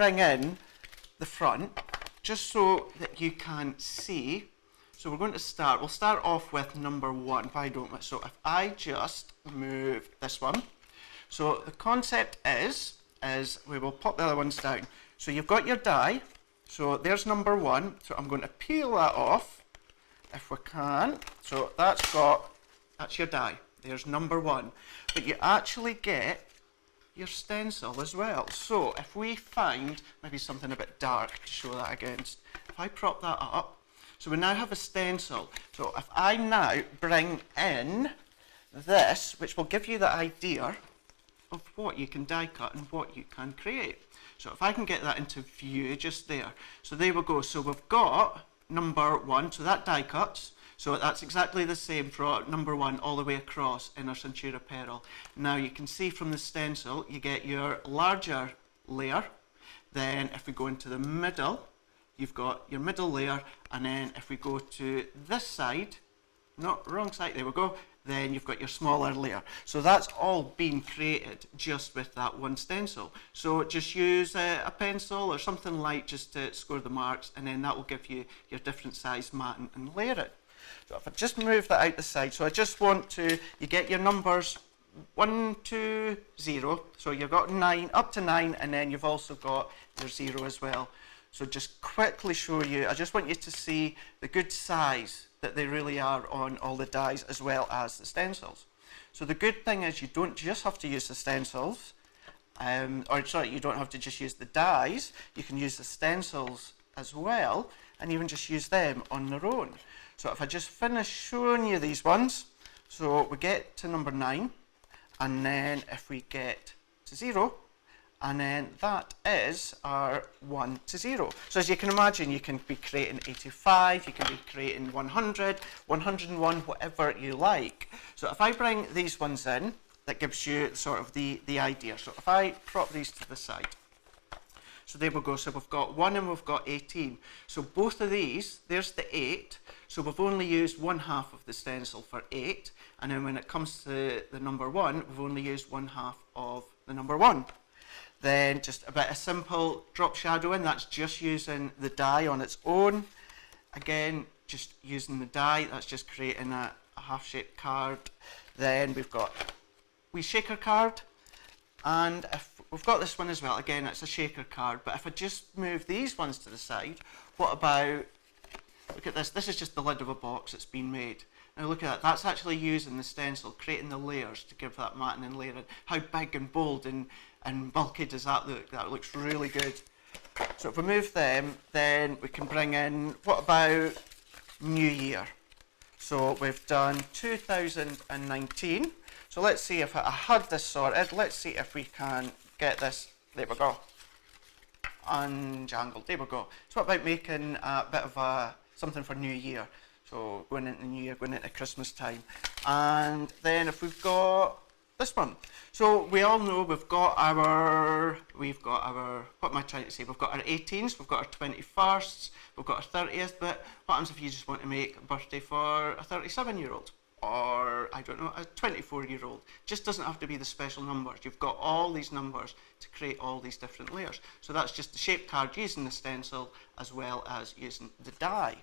bring in the front, just so that you can see. So we're going to start, we'll start off with number 1. Why don't we? So if I just move this one. So the concept is we will pop the other ones down. So you've got your die. So there's number 1. So I'm going to peel that off if we can. So that's your die. There's number 1. But you actually get your stencil as well. So if we find maybe something a bit dark to show that against, if I prop that up, so we now have a stencil. So if I now bring in this, which will give you the idea of what you can die cut and what you can create. So if I can get that into view just there. So there we go. So we've got number 1, so that die cuts. So that's exactly the same for number 1 all the way across in our Centura Peril. Now you can see from the stencil, you get your larger layer. Then if we go into the middle, you've got your middle layer. And then if we go to this side, no, wrong side, there we go. Then you've got your smaller layer. So that's all been created just with that one stencil. So just use a pencil or something light just to score the marks, and then that will give you your different size matting and layer it. So if I just move that out the side, so I just want to, you get your numbers 1 to 0, so you've got 9, up to 9, and then you've also got your 0 as well. So just quickly show you, I just want you to see the good size that they really are on all the dies as well as the stencils. So the good thing is you don't just have to use the stencils, you don't have to just use the dies, you can use the stencils as well, and even just use them on their own. So if I just finish showing you these ones, so we get to number 9, and then if we get to 0, and then that is our 1 to 0. So as you can imagine, you can be creating 85, you can be creating 100, 101, whatever you like. So if I bring these ones in, that gives you sort of the idea. So if I prop these to the side, so there we go. So we've got 1 and we've got 18. So both of these, there's the 8. So we've only used 1/2 of the stencil for 8. And then when it comes to the number 1, we've only used 1/2 of the number 1. Then just a bit of simple drop shadowing, that's just using the die on its own. Again, just using the die, that's just creating a half-shaped card. Then we've got a wee shaker card, and if we've got this one as well, again it's a shaker card, but if I just move these ones to the side, what about, look at this is just the lid of a box that's been made. Now look at that, that's actually using the stencil, creating the layers to give that matting and layering. How big and bold and bulky does that look? That looks really good. So if we move them, then we can bring in, what about New Year? So we've done 2019. So let's see if I had this sorted. Let's see if we can get this. There we go. Unjangled. There we go. So what about making a bit of something for New Year? So going into New Year, going into Christmas time. And then if we've got this one. So we all know we've got our, what am I trying to say? We've got our 18s, we've got our 21st, we've got our 30th, but what happens if you just want to make a birthday for a 37-year-old? Or, I don't know, a 24-year-old? Just doesn't have to be the special numbers. You've got all these numbers to create all these different layers. So that's just the shape card using the stencil as well as using the die.